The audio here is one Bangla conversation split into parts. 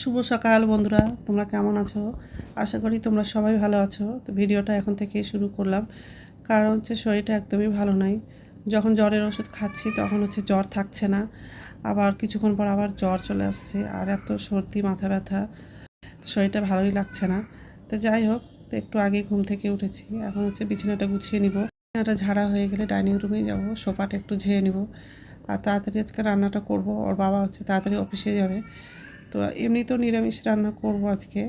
শুভ সকাল বন্ধুরা, তোমরা কেমন আছো? আশা করি তোমরা সবাই ভালো আছো। তো ভিডিওটা এখন থেকে শুরু করলাম। কারণ হচ্ছে শরীরটা একদমই ভালো নাই। যখন জ্বরের ওষুধ খাচ্ছি, তখন হচ্ছে জ্বর থাকছে না। আবার কিছুক্ষণ পর আবার জ্বর চলে আসছে আর এত সর্দি, মাথা ব্যথা। শরীরটা ভালোই লাগছে না। তো যাই হোক, তো একটু আগে ঘুম থেকে উঠেছি। এখন হচ্ছে বিছানাটা গুছিয়ে নিব। বিছানাটা ঝাড়া হয়ে গেলে ডাইনিং রুমে যাব, সোফাটা একটু ঝেয়ে নিব। আর তাড়াতাড়ি আজকে রান্নাটা করব। ওর বাবা হচ্ছে তাড়াতাড়ি অফিসে যাবে। তো এমনি তো নিরামিষ রান্না করব আজকে।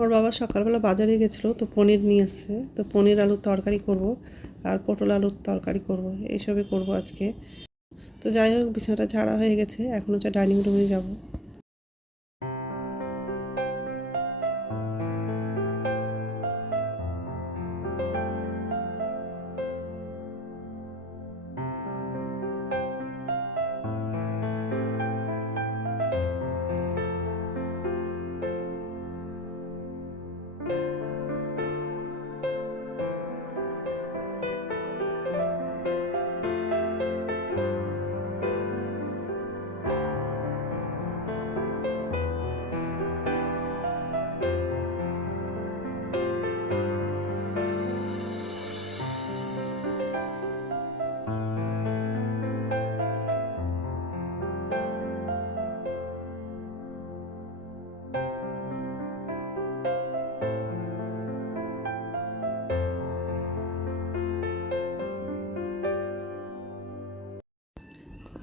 ওর বাবা সকালবেলা বাজারে গেছিল, তো পনির নিয়ে এসছে তো পনির আলুর তরকারি করব আর পটল আলুর তরকারি করব, এইসবই করব আজকে। তো যাই হোক, বিছানাটা ঝাড়া হয়ে গেছে এখন হচ্ছে ডাইনিং রুমে যাব।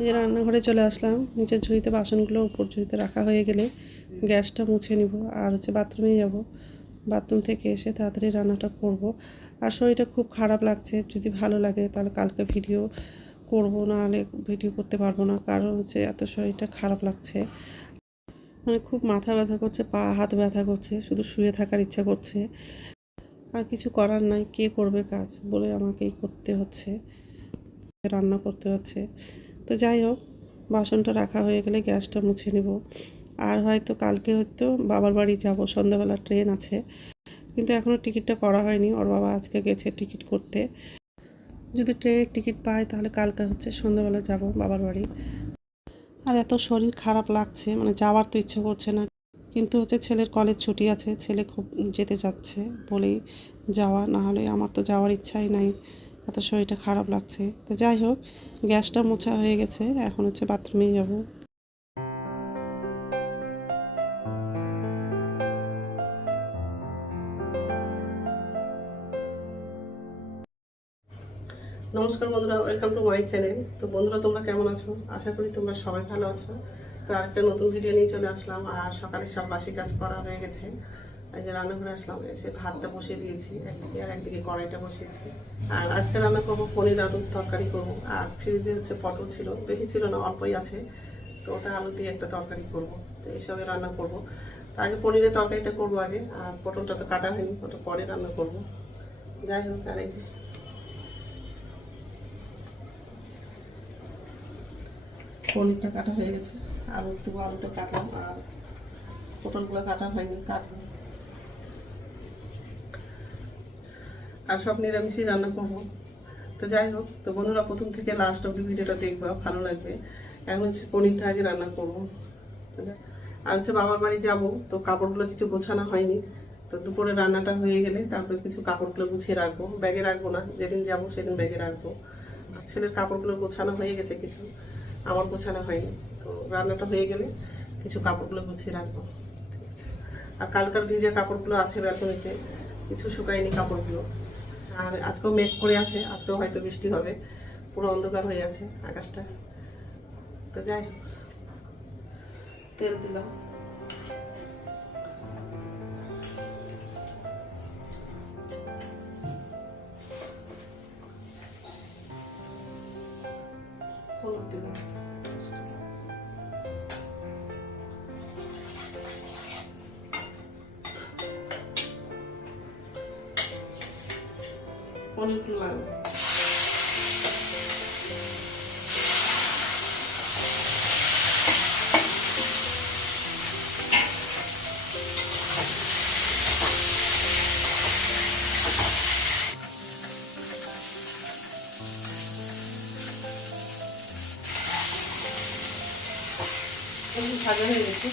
যে রান্নাঘরে চলে আসলাম, নিচের ঝুড়িতে বাসনগুলো, উপর ঝুড়িতে রাখা হয়ে গেলে গ্যাসটা মুছে নিব আর হচ্ছে বাথরুমে যাব। বাথরুম থেকে এসে তাড়াতাড়ি রান্নাটা করব। আর শরীরটা খুব খারাপ লাগছে, যদি ভালো লাগে তাহলে কালকে ভিডিও করব না নাহলে ভিডিও করতে পারব না, কারণ হচ্ছে এত শরীরটা খারাপ লাগছে। মানে খুব মাথা ব্যথা করছে, পা, হাত ব্যথা করছে, শুধু শুয়ে থাকার ইচ্ছা করছে। আর কিছু করার নাই, কে করবে কাজ বলে আমাকেই করতে হচ্ছে, রান্না করতে হচ্ছে। তো যাই হোক, বাসনটা রাখা হয়ে গেলে গ্যাসটা মুছে নেব। আর হয়তো কালকে হয়তো বাবার বাড়ি যাব, সন্ধ্যাবেলা ট্রেন আছে। কিন্তু এখনও টিকিটটা করা হয়নি, ওর বাবা আজকে গেছে টিকিট করতে। যদি ট্রেনের টিকিট পাই তাহলে কালকে হচ্ছে সন্ধ্যাবেলা যাব বাবার বাড়ি। আর এত শরীর খারাপ লাগছে মানে যাওয়ার তো ইচ্ছা করছে না। কিন্তু হচ্ছে ছেলের কলেজ ছুটি আছে, ছেলে খুব যেতে যাচ্ছে বলেই যাওয়া না হলে আমার তো যাওয়ার ইচ্ছাই নাই। এত শরীরটা খারাপ লাগছে। তো যাই হোক, গ্যাসটা মোছা হয়ে গেছে, এখন হচ্ছে বাথরুমে যাব। নমস্কার বন্ধুরা ওয়েলকাম টু মাই চ্যানেল তো বন্ধুরা, তোমরা কেমন আছো? আশা করি তোমরা সবাই ভালো আছো। তো আরেকটা নতুন ভিডিও নিয়ে চলে আসলাম, আর সকালে সব বাসি কাজ করা হয়ে গেছে। এই যে রান্নাঘরে আসলাম, এসে ভাতটা বসিয়ে দিয়েছি, একদিকে একদিকে কড়াইটা বসিয়েছি। আর আজকে রান্না করব পনির আলুর তরকারি করব। আর ফ্রিজে হচ্ছে পটল ছিল, বেশি ছিল না, অল্পই আছে। তো ওটা আলু দিয়ে একটা তরকারি করব। তো এইসবে রান্না করব। তো আগে পনিরের তরকারিটা করব আগে, আর পটলটা তো কাটা হয়নি, ওটা পরে রান্না করব। যাই হোক, আর এই যে। পনিরটা কাটা হয়ে গেছে। আলু দেবো আলুটা কাটলাম, আর পটলগুলো কাটা হয়নি, কাটবো। আর সব নিরামিষই রান্না করব। তো যাই হোক, তো বন্ধুরা প্রথম থেকে লাস্ট অব্দি ভিডিওটা দেখবা, ভালো লাগবে। এখন হচ্ছে পনিরটা আগে রান্না করব। আর হচ্ছে বাবার বাড়ি যাব, তো কাপড়গুলো কিছু গোছানো হয়নি। তো দুপুরে রান্নাটা হয়ে গেলে তারপরে কিছু কাপড়গুলো গুছিয়ে রাখব। ব্যাগে রাখব না, যেদিন যাব সেদিন ব্যাগে রাখব। আর ছেলের কাপড়গুলো গোছানো হয়ে গেছে কিছু, আমার গোছানো হয়নি। তো রান্নাটা হয়ে গেলে কিছু কাপড়গুলো গুছিয়ে রাখব। আর কালকার ভিজে কাপড়গুলো আছে ব্যালকনিতে, কিছু শুকায়নি কাপড়গুলো। আর আজকেও মেঘ করে আছে, আজকেও হয়তো বৃষ্টি হবে পুরো অন্ধকার হয়ে আছে আকাশটা তো যাই। তেল দিলাম একটু ভাজা হয়ে গেছে।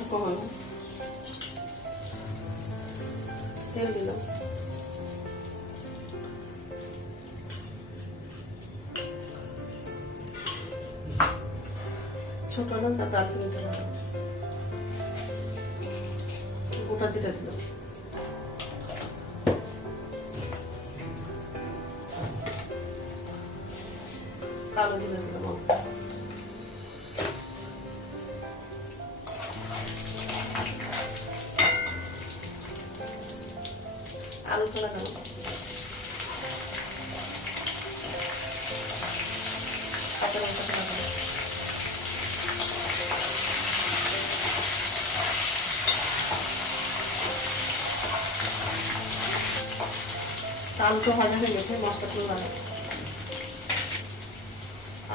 কমানো তেল দিলাম ছোট না তার দারচিনি দিলাম গোটা জিরা দিলাম কালো জিরা দিলাম কাঁচা লঙ্কাটা লাগানো আলুটা ভাজা হয়ে গেছে মশলাগুলো লাগানো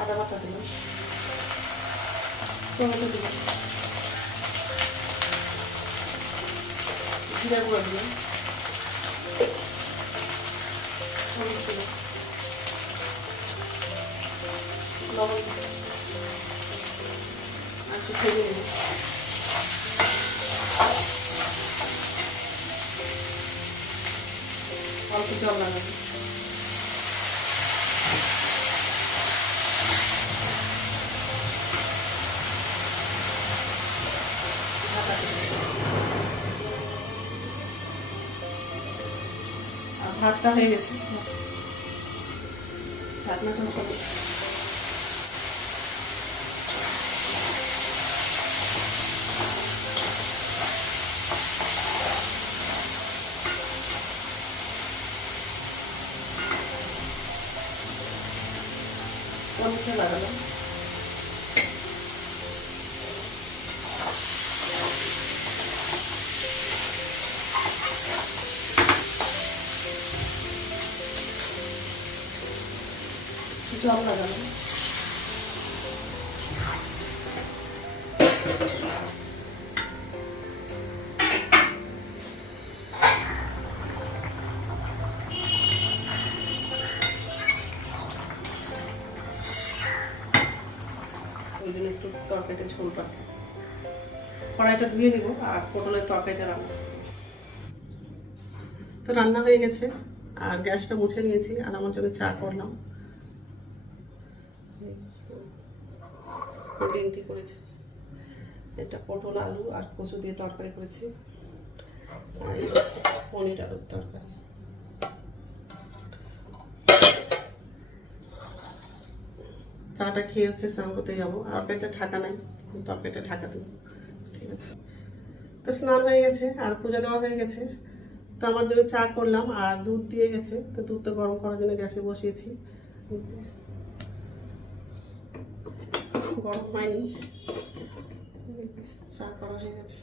আদা বাটা দিলাম টমেটো দিলাম জিরা গুঁড়ো দিলাম লবণ একটু ভেজে নিলাম অল্প জল লাগাবো। ভাতটা হয়ে গেছে ঢাকনাটা লাগালাম জল লাগালাম ওই জন্য একটু তরকারিটা ঝোল পাবে কড়াইটা ধুয়ে নিব আর পটলের তরকারিটা রান্না। তো রান্না হয়ে গেছে, আর গ্যাসটা মুছে নিয়েছি, আর আমার জন্য চা করলাম। ডিমটি করেছি। এটা পটল, আলু আর কচু দিয়ে তরকারি করেছি। পনির আলুর তরকারি। চাটা খেয়ে হচ্ছে স্নান করতে যাব। আর পেটে ঢাকা নাই তরকারিটা ঢাকা দেবো। ঠিক আছে। তো স্নান হয়ে গেছে, আর পূজা দেওয়া হয়ে গেছে। তো আমার জন্য চা করলাম, আর দুধ দিয়ে গেছে। তো দুধটা গরম করার জন্য গ্যাসে বসিয়েছি। গরম হয়নি। চা করা হয়ে গেছে।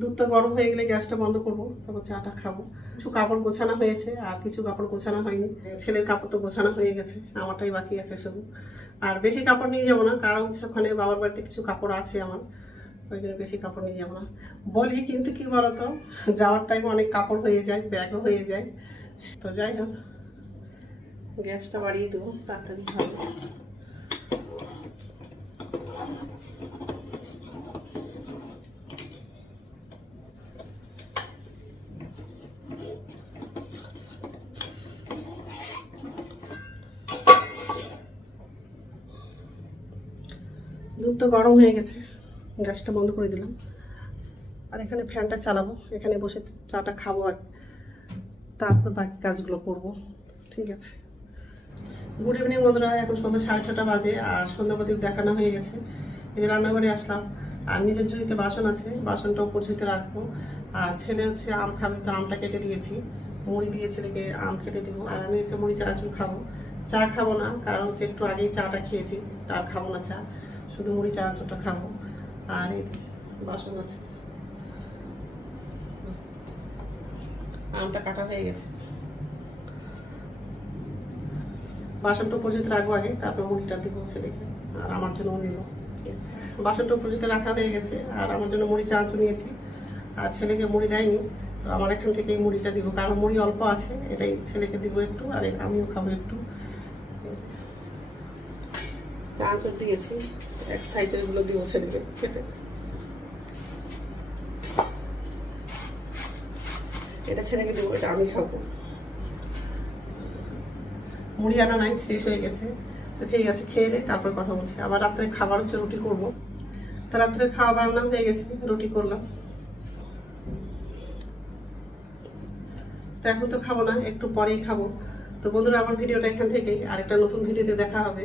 দুধটা গরম হয়ে গেলে গ্যাসটা বন্ধ করব, তারপর চাটা খাব। কিছু কাপড় গোছানো হয়েছে, আর কিছু কাপড় গোছানো হয়নি। ছেলের কাপড় তো গোছানো হয়ে গেছে, আমারটাই বাকি আছে শুধু। আর বেশি কাপড় নিয়ে যাব না, কারণ ওখানে বাবার বাড়িতে কিছু কাপড় আছে আমার, ওই জন্য বেশি কাপড় নিয়ে যাব না। বলি কিন্তু কি বলতো, যাওয়ার টাইমে অনেক কাপড় হয়ে যায়, ব্যাগও হয়ে যায়। তো যাই হোক, গ্যাসটা বাড়িয়ে দেবো, তাড়াতাড়ি হবে। দুধ তো গরম হয়ে গেছে। গ্যাসটা বন্ধ করে দিলাম। আর এখানে ফ্যানটা চালাবো। এখানে বসে চাটা খাব আর তারপর বাকি কাজগুলো করব। ঠিক আছে। গুড ইভিনিং বন্ধুরা। এখন সন্ধ্যা সাড়ে ছটা বাজে আর সন্ধ্যা প্রদীপ দেখানো হয়ে গেছে। এই যে রান্নাঘরে আসলাম। আর নিজের ঝুড়িতে বাসন আছে। বাসনটা ওপর ঝুড়িতে রাখব। আর ছেলে হচ্ছে আম খাবে, তো আমটা কেটে দিয়েছি। মুড়ি দিয়ে ছেলেকে আম খেতে দিব। আর আমি হচ্ছে মুড়ি, চানাচুর খাব। চা খাব না, কারণ হচ্ছে একটু আগেই চাটা খেয়েছি। তার খাব না চা। শুধু মুড়ি চানাচুরটা খাব। আর এই বাসন আছে। আমটা কাটা হয়ে গেছে। বাসনটা পর্যন্ত রাখব আগে, তারপর মুড়িটা দিব ছেলেকে আর আমার জন্য নিল। বাসনটা পর্যন্ত রাখা হয়ে গেছে, আর আমার জন্য মুড়ি চানাচুর নিয়েছি। আর ছেলেকে মুড়ি দেয়নি, তো আমার এখান থেকে এই মুড়িটা দিব। কারণ মুড়ি অল্প আছে, এটাই ছেলেকে দিব একটু, আর আমিও খাব একটু। চানাচুর দিয়েছি, এক সাইডেরগুলো দিব ছেলেকে খেতে। এটা ছেলেকে দেবো, এটা আমি খাব। মুড়ি আনা নাই, শেষ হয়ে গেছে। তো ঠিক আছে, খেয়ে নে, তারপর কথা বলছি। আবার রাত্রে খাবার হচ্ছে রুটি করব। তো রাত্রে খাওয়া বান্না হয়ে গেছে, রুটি করলাম। তো এখন তো খাব না, একটু পরেই খাব। তো বন্ধুরা, আমার ভিডিওটা এখান থেকেই। আর একটা নতুন ভিডিওতে দেখা হবে।